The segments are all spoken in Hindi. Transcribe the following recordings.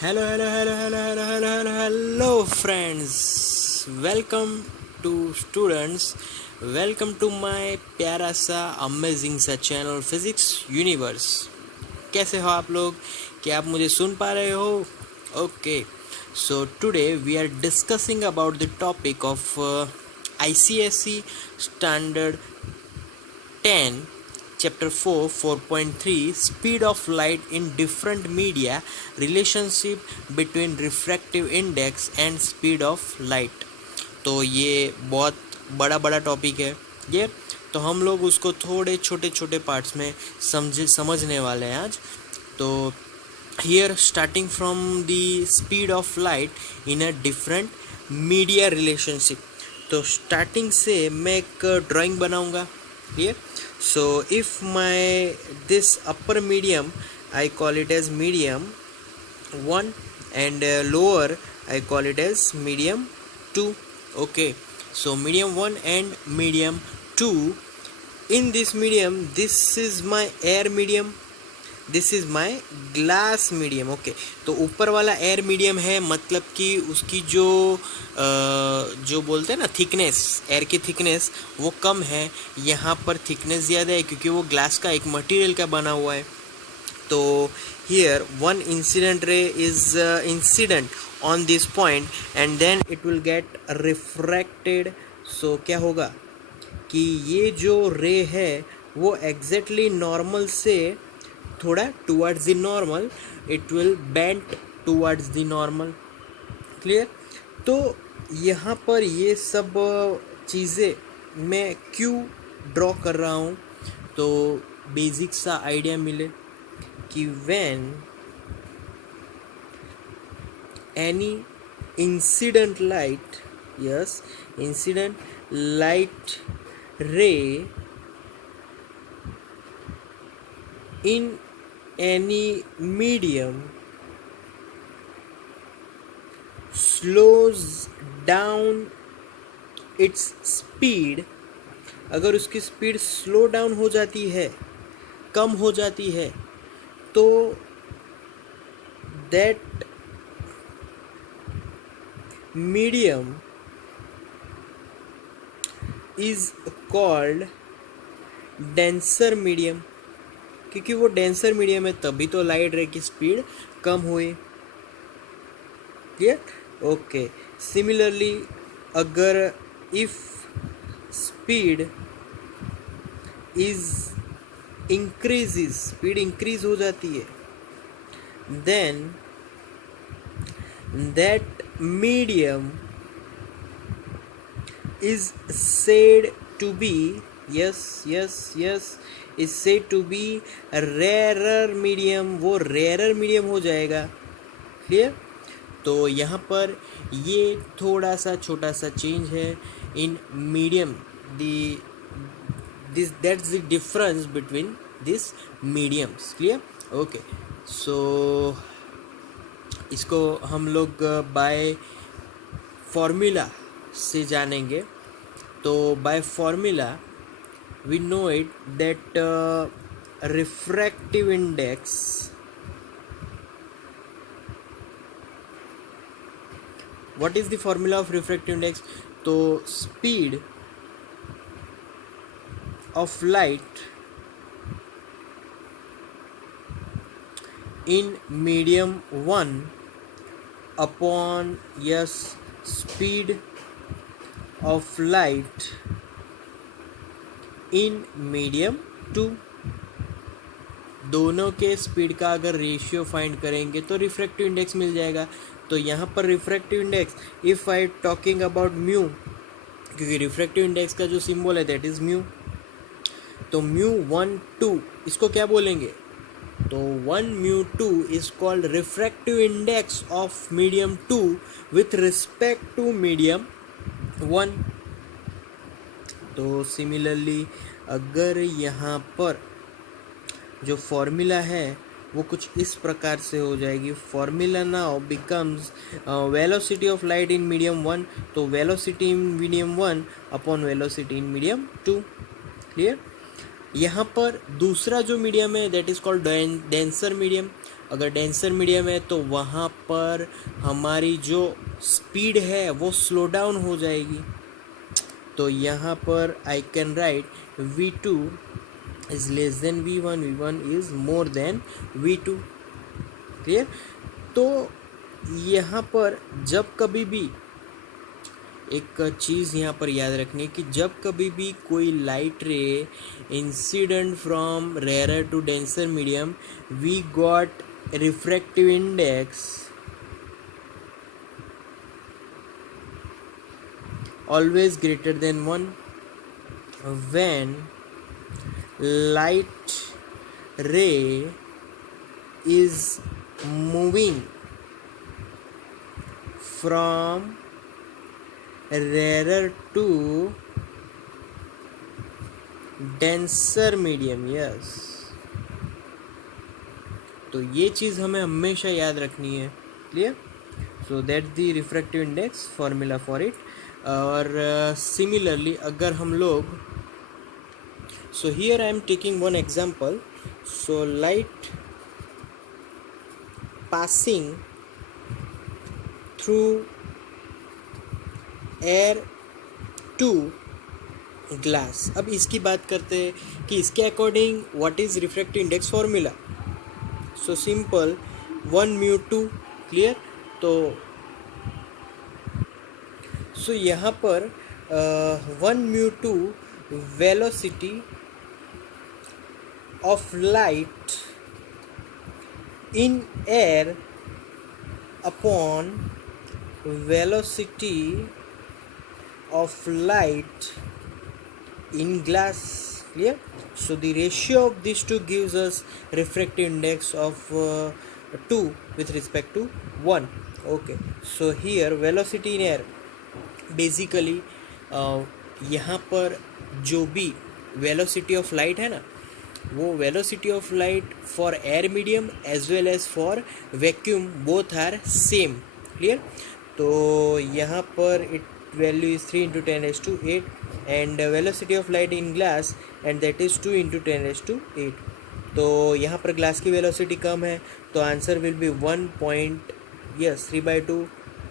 Hello, hello, hello, hello, hello, hello, hello, hello, friends. Welcome to students. Welcome to my प्यारा सा अमेजिंग सा चैनल फिजिक्स यूनिवर्स. कैसे हो आप लोग? क्या आप मुझे सुन पा रहे हो? Okay. So today we are discussing about the topic of ICSE Standard 10 chapter 4 4.3 speed of light in different media, relationship between refractive index and speed of light. तो ये बहुत बड़ा बड़ा टॉपिक है ये. तो हम लोग उसको थोड़े छोटे छोटे पार्ट्स में समझने वाले हैं आज. तो here starting from the speed of light in a different media relationship. तो स्टार्टिंग से मैं एक ड्राइंग बनाऊंगा here. So if my this upper medium I call it as medium 1 and lower I call it as medium 2. Okay, so medium 1 and medium 2. In this medium, this is my air medium, this is my glass medium. Okay, तो ऊपर वाला एयर मीडियम है, मतलब कि उसकी जो बोलते हैं ना थिकनेस, एयर की थिकनेस वो कम है. यहाँ पर थिकनेस ज़्यादा है क्योंकि वो ग्लास का एक मटेरियल का बना हुआ है. तो here one incident ray is incident on this point and then it will get refracted. So क्या होगा कि ये जो रे है वो एग्जैक्टली नॉर्मल से थोड़ा towards the normal, it will bend towards the normal. Clear? तो यहाँ पर ये सब चीज़ें मैं क्यों ड्रॉ कर रहा हूँ, तो बेसिक सा आइडिया मिले कि when any incident light, yes, incident light रे in any medium slows down its speed, अगर उसकी स्पीड स्लो डाउन हो जाती है, कम हो जाती है, तो that medium is called denser medium. क्योंकि वो डेंसर मीडियम है तभी तो लाइट रे की स्पीड कम हुई. क्लियर? ओके. सिमिलरली अगर if speed is increases, speed increase हो जाती है, then that medium is said to be, yes yes yes, is said to be a rarer medium. वो rarer medium हो जाएगा. क्लियर? तो यहाँ पर ये थोड़ा सा छोटा सा चेंज है in medium. That's the difference between these mediums. Clear? Okay. So इसको हम लोग बाय फॉर्मूला से जानेंगे. तो by formula we know it that refractive index, what is the formula of refractive index? तो speed of light in medium 1 upon, yes, speed of light in medium 2. दोनों के स्पीड का अगर रेशियो फाइंड करेंगे तो रिफ्रैक्टिव इंडेक्स मिल जाएगा. तो यहाँ पर refractive index, if I talking about mu, क्योंकि रिफ्रैक्टिव इंडेक्स का जो सिंबल है दैट इज़ म्यू, तो म्यू 1 2 इसको क्या बोलेंगे? तो 1 mu 2 is called refractive index of medium 2 with respect to medium 1. तो सिमिलरली अगर यहाँ पर जो फॉर्मूला है वो कुछ इस प्रकार से हो जाएगी. Formula now becomes velocity of light in medium 1, तो velocity in medium 1 upon velocity in medium 2. Clear? यहाँ पर दूसरा जो मीडियम है that is called denser medium. अगर डेंसर मीडियम है तो वहाँ पर हमारी जो स्पीड है वो स्लो डाउन हो जाएगी। तो यहाँ पर I can write v2 is less than v1, v1 is more than v2। Clear. तो यहाँ पर जब कभी भी एक चीज़ यहाँ पर याद रखनी है कि जब कभी भी कोई light ray incident from rare to denser medium, we got refractive index always greater than 1 when light ray is moving from rarer to denser medium। Yes, तो ये चीज़ हमें हमेशा याद रखनी है। Clear. So that the refractive index formula for it. और सिमिलरली अगर हम लोग, so here I am taking one example. So light passing through air to glass. अब इसकी बात करते हैं कि इसके according what is refractive index formula. So simple 1μ2। Clear. तो सो यहाँ पर 1μ2 velocity of light in air upon velocity of light in glass। Clear। So the ratio of these two gives us refractive index of 2 with respect to 1। okay, so here velocity in air basically यहाँ पर जो भी velocity of light है ना, वो velocity of light for air medium as well as for vacuum both are same। clear। तो यहाँ पर it value is 3 into 10 raised to 8 and velocity of light in glass and that is 2 into 10 raised to 8। तो यहाँ पर ग्लास की वेलोसिटी कम है तो answer will be 3/2।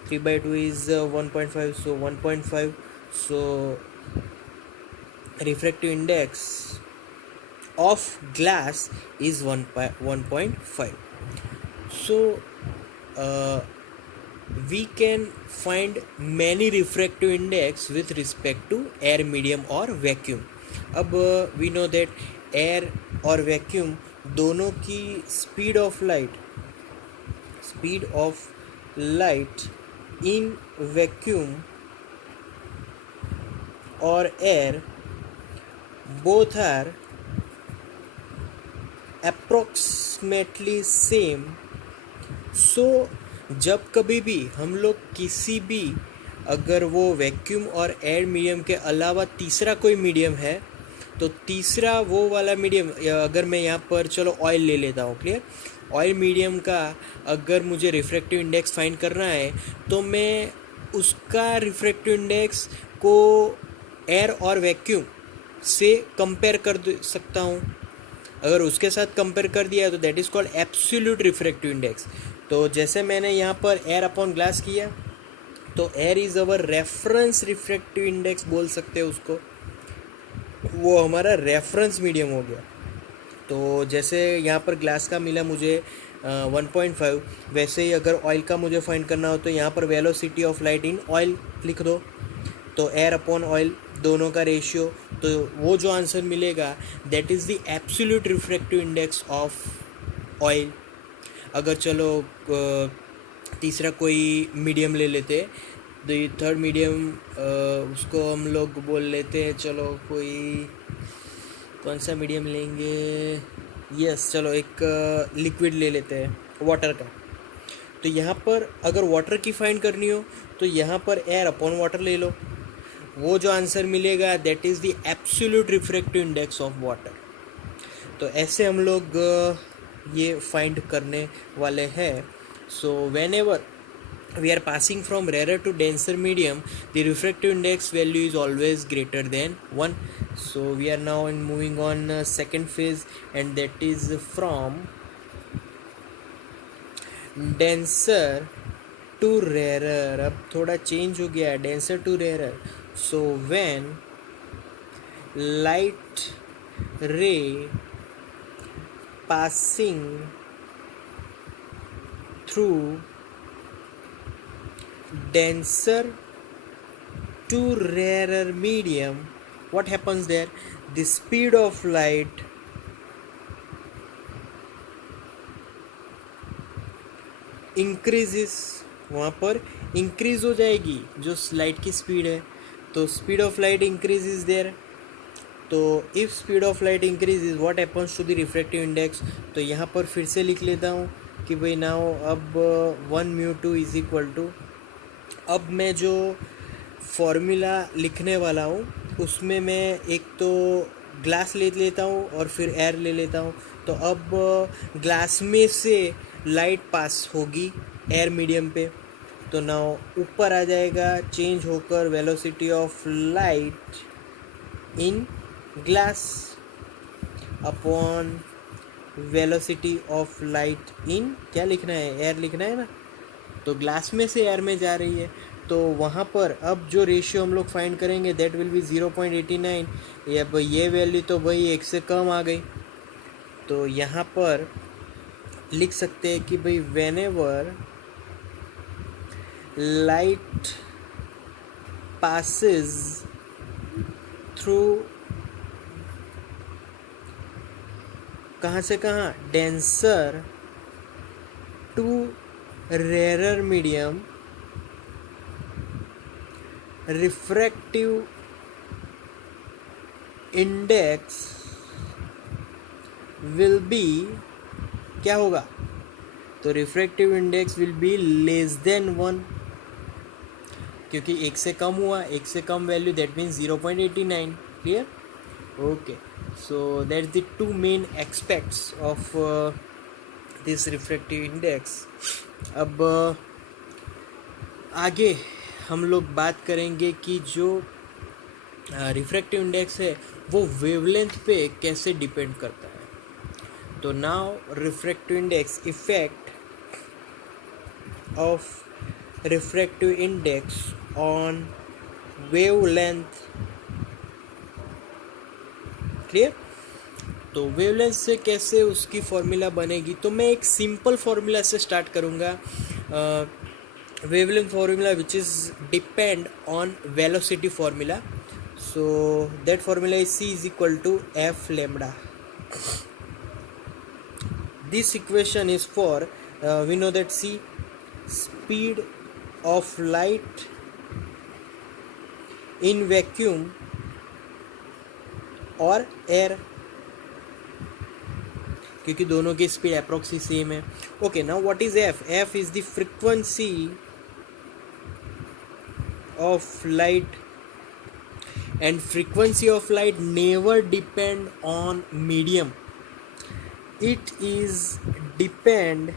3/2 is 1.5, so 1.5। so refractive index of glass is 1.5। so we can find many refractive index with respect to air medium or vacuum। अब we know that air और vacuum दोनों की speed of light in vacuum or air both are approximately same। so जब कभी भी हम लोग किसी भी, अगर वो वैक्यूम और एयर मीडियम के अलावा तीसरा कोई मीडियम है तो तीसरा वो वाला मीडियम, अगर मैं यहाँ पर चलो ऑयल ले लेता हूँ। क्लियर। ऑयल मीडियम का अगर मुझे रिफ्रैक्टिव इंडेक्स फाइंड करना है तो मैं उसका रिफ्रैक्टिव इंडेक्स को एयर और वैक्यूम से कंपेयर कर सकता हूँ। अगर उसके साथ कंपेयर कर दिया तो that is called absolute refractive index. तो जैसे मैंने यहाँ पर एयर अपॉन ग्लास किया तो air is our reference refractive index बोल सकते हैं उसको, वो हमारा रेफरेंस मीडियम हो गया। तो जैसे यहाँ पर ग्लास का मिला मुझे 1.5, वैसे ही अगर ऑयल का मुझे फाइंड करना हो तो यहाँ पर velocity of light in oil लिख दो, तो एयर अपॉन ऑयल दोनों का रेशियो, तो वो जो आंसर मिलेगा that is the absolute refractive index of oil. अगर चलो तीसरा कोई मीडियम ले लेते, द थर्ड मीडियम उसको हम लोग बोल लेते हैं, चलो कोई कौन सा मीडियम लेंगे, यस चलो एक लिक्विड ले लेते हैं वाटर का। तो यहाँ पर अगर वाटर की फाइंड करनी हो तो यहाँ पर एयर अपॉन वाटर ले लो, वो जो आंसर मिलेगा that is the absolute refractive index of water. तो ऐसे हम लोग ये फाइंड करने वाले हैं। So when ever we are passing from rarer to denser medium, the refractive index value is always greater than 1। so we are now moving on second phase, and that is from denser to rarer, अब थोड़ा चेंज हो गया, denser to rarer. So when light ray passing through denser to rarer medium, what happens there? The speed of light increases, वहाँ पर इंक्रीज हो जाएगी जो लाइट की स्पीड है, तो speed of light increase is there. तो if speed of light increase is what happens to the refractive index. तो यहाँ पर फिर से लिख लेता हूँ कि भाई नाउ अब 1μ2 इज इक्वल टू, अब मैं जो फॉर्मूला लिखने वाला हूँ उसमें मैं एक तो ग्लास ले लेता हूँ और फिर एयर ले लेता हूँ. तो अब ग्लास में से लाइट पास होगी एयर मीडियम पे, तो नाउ ऊपर आ जाएगा चेंज होकर velocity of light in glass upon velocity of light इन, क्या लिखना है, एयर लिखना है ना, तो ग्लास में से एयर में जा रही है. तो वहाँ पर अब जो रेशियो हम लोग फाइंड करेंगे दैट विल बी 0.89. ये वैल्यू तो भाई 1 से कम आ गई. तो यहाँ पर लिख सकते हैं कि भाई व्हेनेवर लाइट passes through, कहाँ से कहाँ, denser to rare medium, refractive index will be, क्या होगा, तो refractive index will be less than 1, क्योंकि 1 से कम हुआ, 1 से कम value that means 0.89. Clear? Okay, so that the two main aspects of this refractive index. अब आगे हम लोग बात करेंगे कि जो रिफ्रैक्टिव इंडेक्स है वो वेवलेंथ पे कैसे डिपेंड करता है. तो now refractive index, effect of refractive index on wavelength. Clear? तो वेवलेंथ से कैसे उसकी फॉर्मूला बनेगी, तो मैं एक सिंपल फॉर्मूला से स्टार्ट करूँगा. wavelength formula which is depend on velocity formula. So that formula is C is equal to F lambda. This equation is for we know that C, speed of light in vacuum or air, क्योंकि दोनों की स्पीड अप्रोक्सी सेम है. Okay, now what is F? F is the frequency of light, and frequency of light never depend on medium, it is depend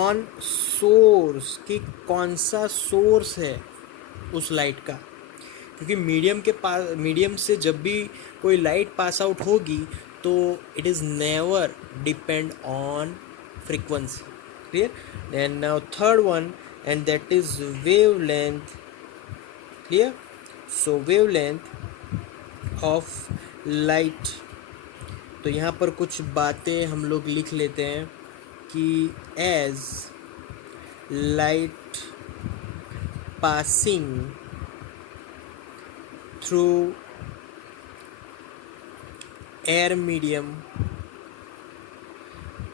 on source, कि कौन सा सोर्स है उस लाइट का. क्योंकि मीडियम से जब भी कोई लाइट पास आउट होगी तो it is never depend on frequency. Clear? Then now third one, and that is wavelength. Clear? So wavelength of light. तो यहाँ पर कुछ बातें हम लोग लिख लेते हैं कि as light passing through air medium,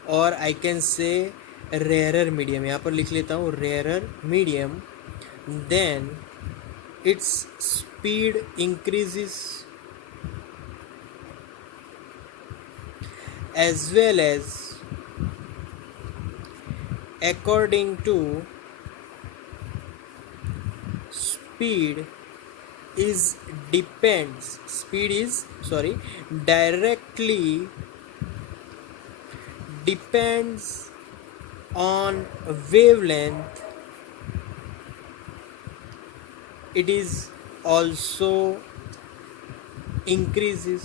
or I can say rarer medium, यहाँ पर लिख लेता हूँ rarer medium, then its speed increases as well as according to speed is directly depends on wavelength. It is also increases.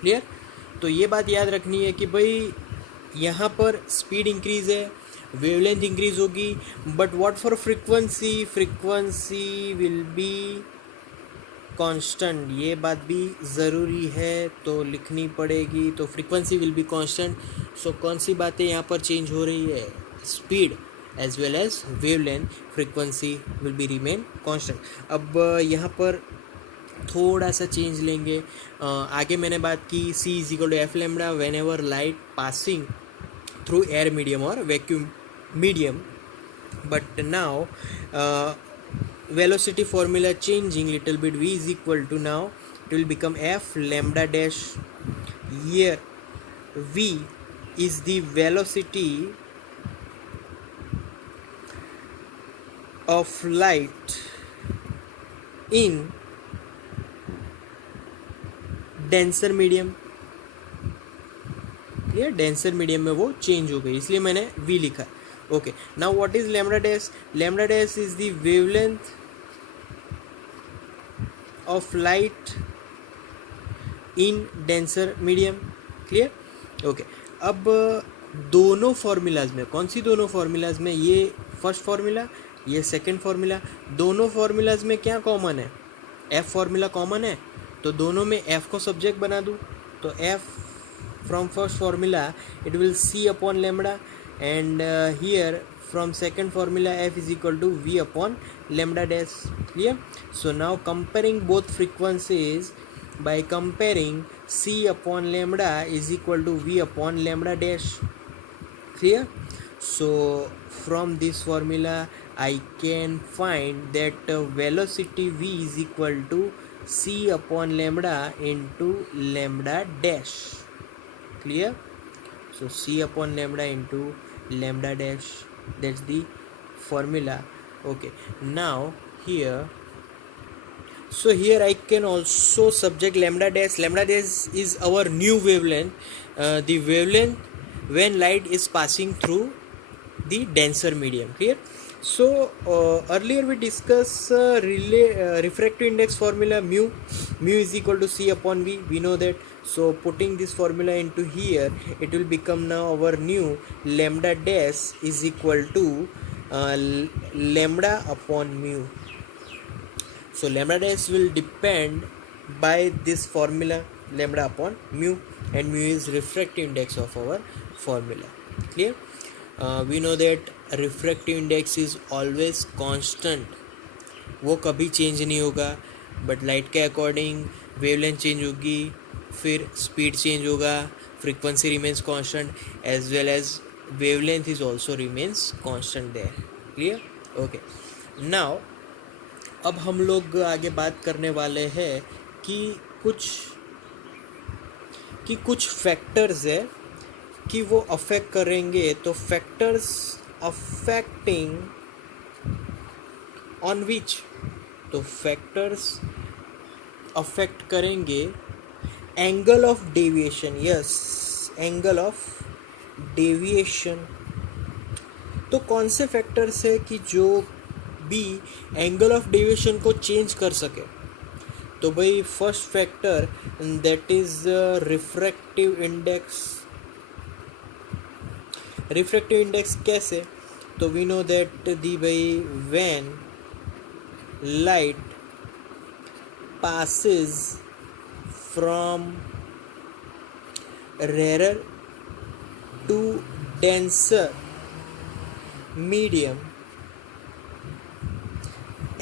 Clear? तो ये बात याद रखनी है कि भाई यहाँ पर स्पीड इंक्रीज है, वेवलेंथ इंक्रीज होगी, but what for frequency, frequency will be constant. ये बात भी ज़रूरी है तो लिखनी पड़ेगी, तो frequency will be constant. So कौन सी बातें यहाँ पर चेंज हो रही है, speed as well as wavelength, frequency will be remain constant. अब यहाँ पर थोड़ा सा चेंज लेंगे। आगे मैंने बात की C is equal to F lambda whenever light passing through air medium और vacuum medium, but now velocity formula changing little bit. V is equal to, now it will become F lambda dash. Here V is the velocity of light in denser medium. Clear, denser medium में वो चेंज हो गई, इसलिए मैंने V लिखा। Okay, now what is lambda dash? Lambda dash is the wavelength of light in denser medium. Clear, okay. अब दोनों फार्मूलाज में, कौन सी दोनों फार्मूलाज में, ये फर्स्ट फार्मूला, ये सेकंड फार्मूला, दोनों फार्मूलाज में क्या कॉमन है? F फार्मूला कॉमन है, तो दोनों में F को सब्जेक्ट बना दूँ, तो F from first formula it will C upon lambda, and here from second formula F is equal to V upon lambda dash. Clear? So now comparing both frequencies by comparing C upon lambda is equal to V upon lambda dash. Clear? So from this formula I can find that velocity V is equal to C upon lambda into lambda dash. Clear? So C upon lambda into lambda dash, that's the formula. Okay, now here, so here I can also subject lambda dash. Lambda dash is our new wavelength, the wavelength when light is passing through the denser medium. Clear? So earlier we discussed refractive index formula, mu is equal to C upon V, we know that. So putting this formula into here, it will become now our new lambda dash is equal to lambda upon mu. So lambda dash will depend by this formula, lambda upon mu, and mu is refractive index of our formula. Clear? We know that refractive index is always constant, वो कभी चेंज नहीं होगा, बट लाइट के अकॉर्डिंग वेवलेंथ चेंज होगी, फिर स्पीड चेंज होगा, frequency remains constant, as well as wavelength is also remains constant there. Clear? Okay, now अब हम लोग आगे बात करने वाले हैं कि कुछ फैक्टर्स है कि वो अफेक्ट करेंगे. तो फैक्टर्स अफेक्टिंग ऑन विच, तो फैक्टर्स अफेक्ट करेंगे angle of deviation. Yes, angle of deviation. तो कौन से फैक्टर्स है कि जो भी एंगल ऑफ डेविएशन को चेंज कर सके? तो भाई first factor that is refractive index. Refractive index कैसे? तो वी नो दैट दी भाई when light passes from rarer to denser medium,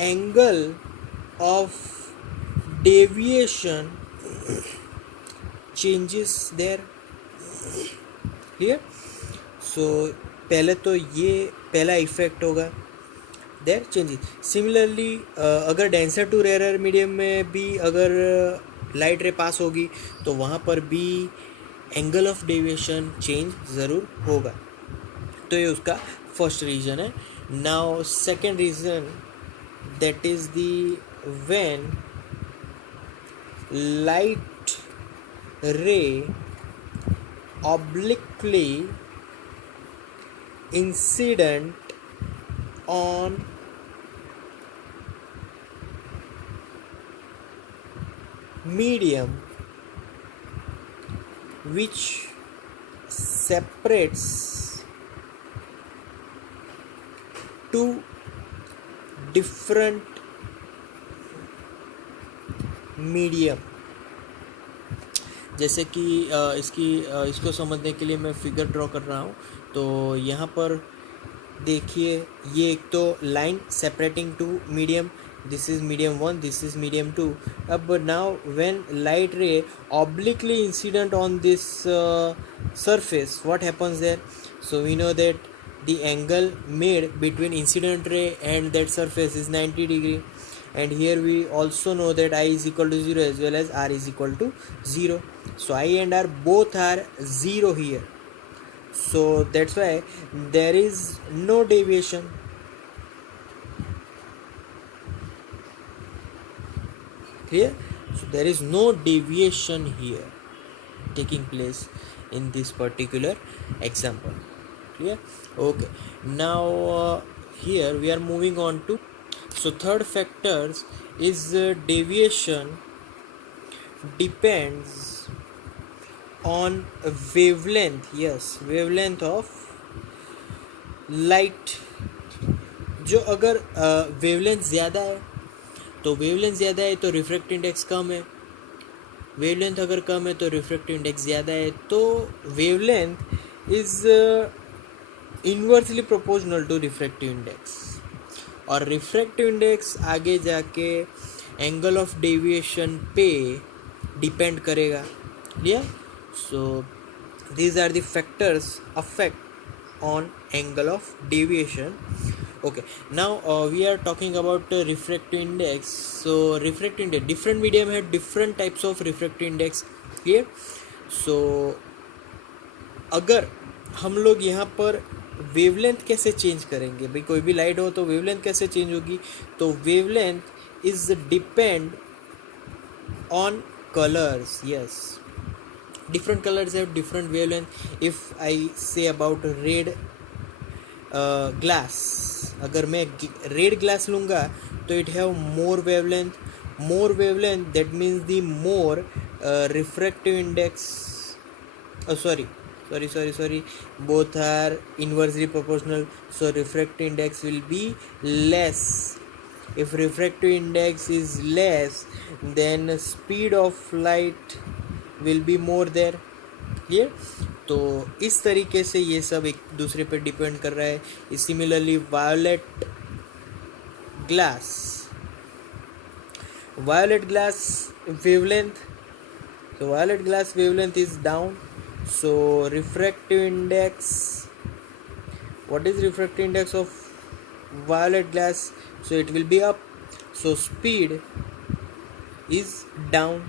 angle of deviation changes there. Clear? So पहले तो ये पहला इफेक्ट होगा, देयर चेंजेस. सिमिलरली अगर डेंसर टू रेयर मीडियम में भी अगर लाइट रे पास होगी तो वहाँ पर भी एंगल ऑफ डेविएशन चेंज ज़रूर होगा. तो ये उसका फर्स्ट रीज़न है. Now second reason that is the when light ray obliquely incident on medium which separates two different medium. जैसे कि इसको समझने के लिए मैं फिगर ड्रॉ कर रहा हूँ. तो यहाँ पर देखिए, ये एक तो line separating two medium, this is medium 1, this is medium 2. अब now when light ray obliquely incident on this surface, what happens there? So we know that the angle made between incident ray and that surface is 90 degree, and here we also know that I is equal to 0 as well as R is equal to 0. So I and R both are 0 here, so that's why there is no deviation. Clear? So there is no deviation here taking place in this particular example. Clear? Okay, now here we are moving on to, so third factors is deviation depends on wavelength. Yes, wavelength of light. जो अगर वेवलेंथ ज़्यादा है तो रिफ्रैक्टिव इंडेक्स कम है, वेवलेंथ अगर कम है तो रिफ्रैक्टिव इंडेक्स ज़्यादा है. तो wavelength is inversely proportional to refractive index, और रिफ्रैक्टिव इंडेक्स आगे जाके एंगल ऑफ डेविएशन पे डिपेंड करेगा. Clear? So these are the factors affect on angle of deviation. Okay, now we are talking about refractive index. So refractive index, different medium have different types of refractive index. Here, so अगर हम लोग यहाँ पर वेवलेंथ कैसे चेंज करेंगे, भाई कोई भी लाइट हो तो वेवलेंथ कैसे चेंज होगी? तो wavelength is depend on colours. Yes, different colors have different wavelength. If I say about red glass, अगर मैं रेड ग्लास लूँगा तो it have more wavelength, that means the more refractive index, sorry, both are inversely proportional, so refractive index will be less. If refractive index is less, then speed of light will be more there. Clear? तो इस तरीके से ये सब एक दूसरे पे डिपेंड कर रहा है. Similarly violet glass wavelength, so violet glass wavelength is down, so refractive index, what is refractive index of violet glass? So it will be up, so speed is down.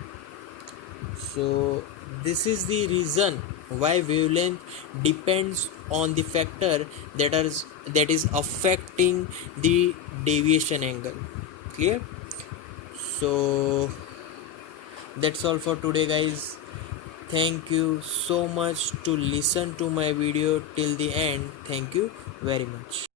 So this is the reason why wavelength depends on the factor that is affecting the deviation angle. Clear? So that's all for today, guys. Thank you so much to listen to my video till the end. Thank you very much.